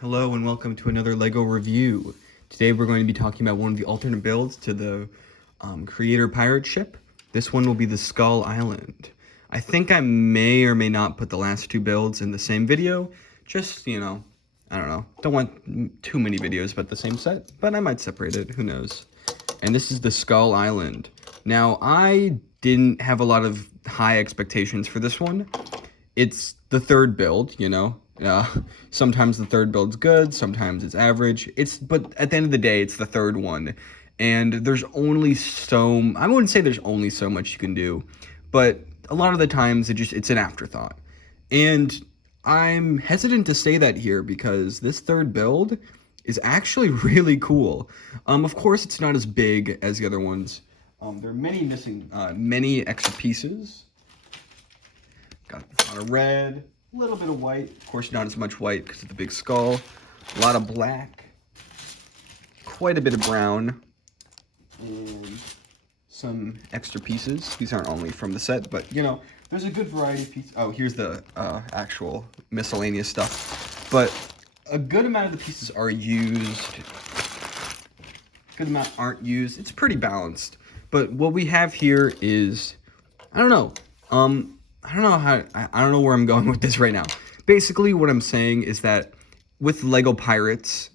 Hello and welcome to another LEGO review. Today we're going to be talking about one of the alternate builds to the Creator pirate ship. This one will be the Skull Island. I think I may or may not put the last two builds in the same video. Just, I don't know. Don't want too many videos about the same set, but I might separate it. Who knows? And this is the Skull Island. Now, I didn't have a lot of high expectations for this one. It's the third build, sometimes the third build's good, sometimes it's average. But at the end of the day, it's the third one. And there's only I wouldn't say there's only so much you can do, but a lot of the times it's an afterthought. And I'm hesitant to say that here because this third build is actually really cool. Of course, it's not as big as the other ones. There are many extra pieces. Got a lot of red, a little bit of white. Of course, not as much white because of the big skull. A lot of black, quite a bit of brown, and some extra pieces. These aren't only from the set, but there's a good variety of pieces. Oh, here's the actual miscellaneous stuff. But a good amount of the pieces are used. Good amount aren't used. It's pretty balanced. But what we have here is, I don't know where I'm going with this right now. Basically, what I'm saying is that with LEGO Pirates,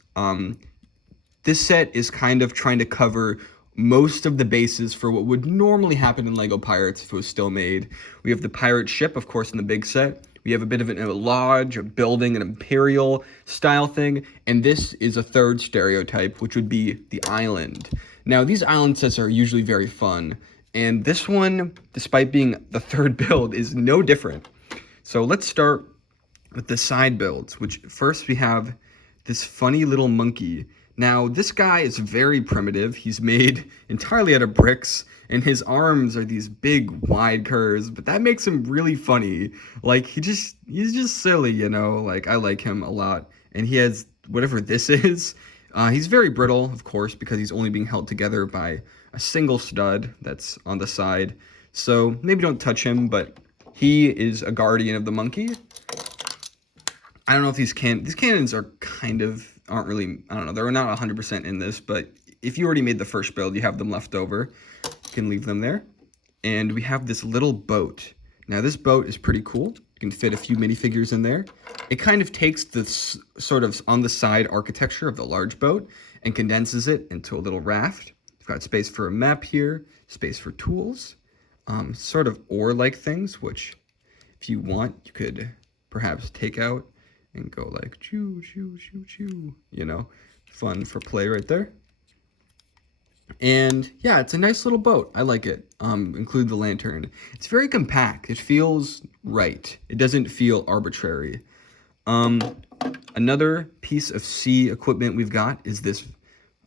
this set is kind of trying to cover most of the bases for what would normally happen in LEGO Pirates if it was still made. We have the pirate ship, of course, in the big set. We have a bit of a lodge, a building, an imperial style thing, and this is a third stereotype, which would be the island. Now, these island sets are usually very fun, and this one, despite being the third build, is no different. So let's start with the side builds, which first we have this funny little monkey. Now, this guy is very primitive. He's made entirely out of bricks, and his arms are these big, wide curves, but that makes him really funny. Like, he's just silly, Like, I like him a lot. And he has whatever this is. He's very brittle, of course, because he's only being held together by a single stud that's on the side. So maybe don't touch him, but he is a guardian of the monkey. I don't know if these cannons are aren't really, I don't know, they're not 100% in this, but if you already made the first build, you have them left over. You can leave them there. And we have this little boat. Now this boat is pretty cool. You can fit a few minifigures in there. It kind of takes this sort of on the side architecture of the large boat and condenses it into a little raft. You've got space for a map here, space for tools, sort of oar-like things, which if you want, you could perhaps take out and go like choo, choo, choo, choo, fun for play right there. And yeah, it's a nice little boat. I like it. Include the lantern. It's very compact. It feels right. It doesn't feel arbitrary. Another piece of sea equipment we've got is this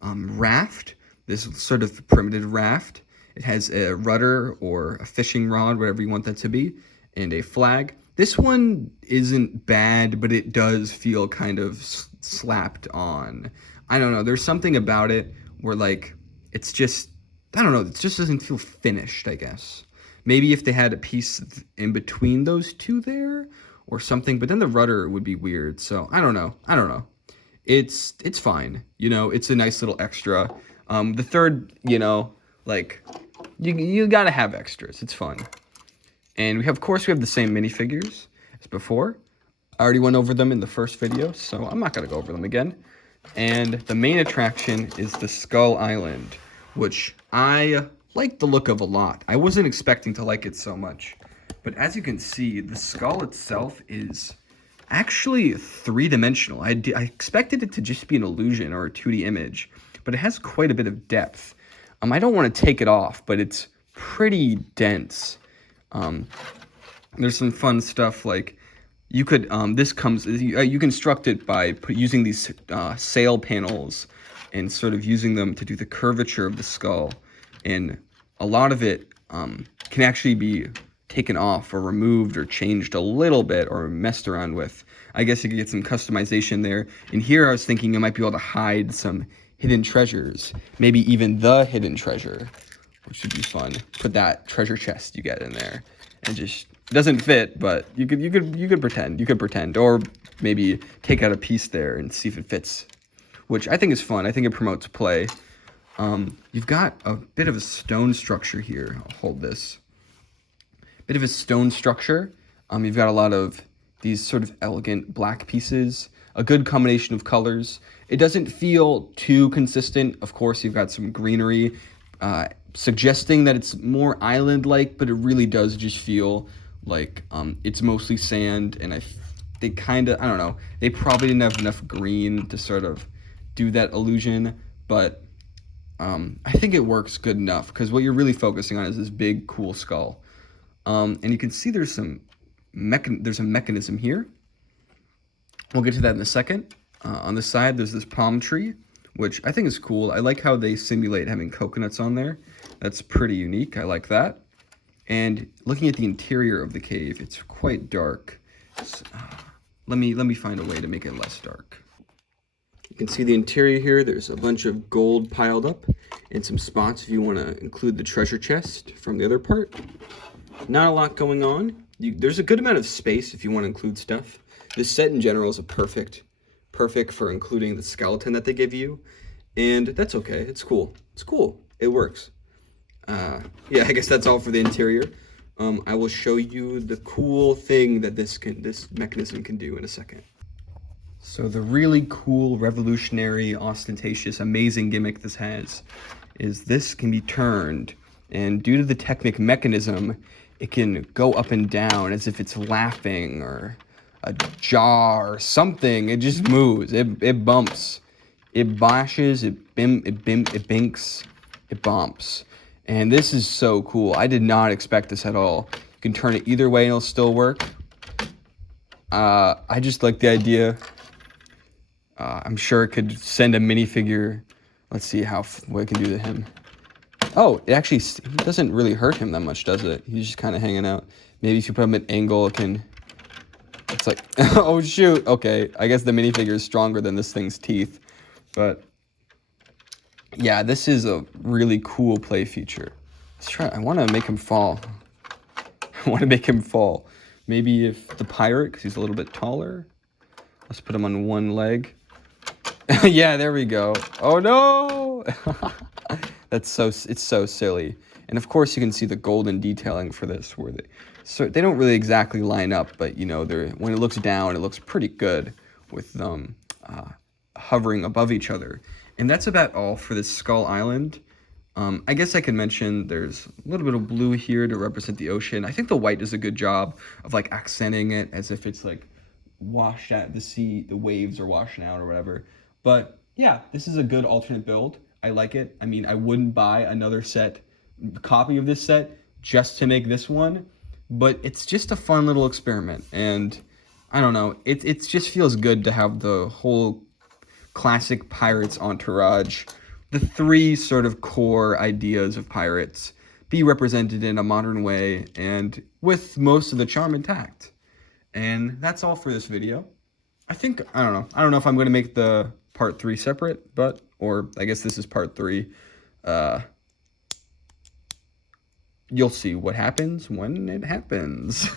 raft, this sort of primitive raft. It has a rudder or a fishing rod, whatever you want that to be, and a flag. This one isn't bad, but it does feel kind of slapped on. I don't know. There's something about it where, it's just, I don't know. It just doesn't feel finished, I guess. Maybe if they had a piece in between those two there or something, but then the rudder would be weird. So I don't know. It's fine. It's a nice little extra. The third, you gotta have extras. It's fun. And of course, we have the same minifigures as before. I already went over them in the first video, so I'm not going to go over them again. And the main attraction is the Skull Island, which I like the look of a lot. I wasn't expecting to like it so much. But as you can see, the skull itself is actually three-dimensional. I expected it to just be an illusion or a 2D image, but it has quite a bit of depth. I don't want to take it off, but it's pretty dense. There's some fun stuff like you could you construct it by using these sail panels and sort of using them to do the curvature of the skull, and a lot of it can actually be taken off or removed or changed a little bit or messed around with. I guess you could get some customization there. And here I was thinking you might be able to hide some hidden treasures, maybe even the hidden treasure, which would be fun. Put that treasure chest you get in there and just It doesn't fit, but you could pretend, or maybe take out a piece there and see if it fits, which I think is fun. I think it promotes play. You've got a bit of a stone structure here. I'll hold this. Bit of a stone structure. You've got a lot of these sort of elegant black pieces, a good combination of colors. It doesn't feel too consistent. Of course, you've got some greenery, suggesting that it's more island-like, but it really does just feel like it's mostly sand, and they kind of, I don't know, they probably didn't have enough green to sort of do that illusion, but I think it works good enough, because what you're really focusing on is this big, cool skull. And you can see there's a mechanism here. We'll get to that in a second. On the side, there's this palm tree, which I think is cool. I like how they simulate having coconuts on there. That's pretty unique. I like that. And looking at the interior of the cave, it's quite dark. So, let me find a way to make it less dark. You can see the interior here. There's a bunch of gold piled up in some spots if you want to include the treasure chest from the other part. Not a lot going on. There's a good amount of space if you want to include stuff. This set in general is perfect for including the skeleton that they give you, and that's okay. It's cool. It's cool. It works. Yeah, I guess that's all for the interior. I will show you the cool thing that this mechanism can do in a second. So the really cool, revolutionary, ostentatious, amazing gimmick this has is this can be turned, and due to the Technic mechanism, it can go up and down as if it's laughing, or a jar or something. It just moves. It bumps. It bashes. It binks. It bumps. And this is so cool. I did not expect this at all. You can turn it either way and it'll still work. I just like the idea. I'm sure it could send a minifigure. Let's see what it can do to him. Oh, it doesn't really hurt him that much, does it? He's just kind of hanging out. Maybe if you put him at an angle, it's like, oh shoot, okay. I guess the minifigure is stronger than this thing's teeth. But yeah, this is a really cool play feature. I want to make him fall. Maybe if the pirate, because he's a little bit taller. Let's put him on one leg. Yeah, there we go. Oh no! It's so silly. And of course you can see the golden detailing for this, where they don't really exactly line up, but you know, when it looks down, it looks pretty good with them hovering above each other. And that's about all for this Skull Island. I guess I could mention there's a little bit of blue here to represent the ocean. I think the white does a good job of like accenting it as if it's like washed out, the waves are washing out or whatever. But yeah, this is a good alternate build. I like it. I mean, I wouldn't buy another copy of this set just to make this one, but it's just a fun little experiment. And I don't know, it just feels good to have the whole classic Pirates entourage, the three sort of core ideas of Pirates, be represented in a modern way and with most of the charm intact. And that's all for this video. I don't know if I'm going to make the part 3 separate, or I guess this is part 3. You'll see what happens when it happens.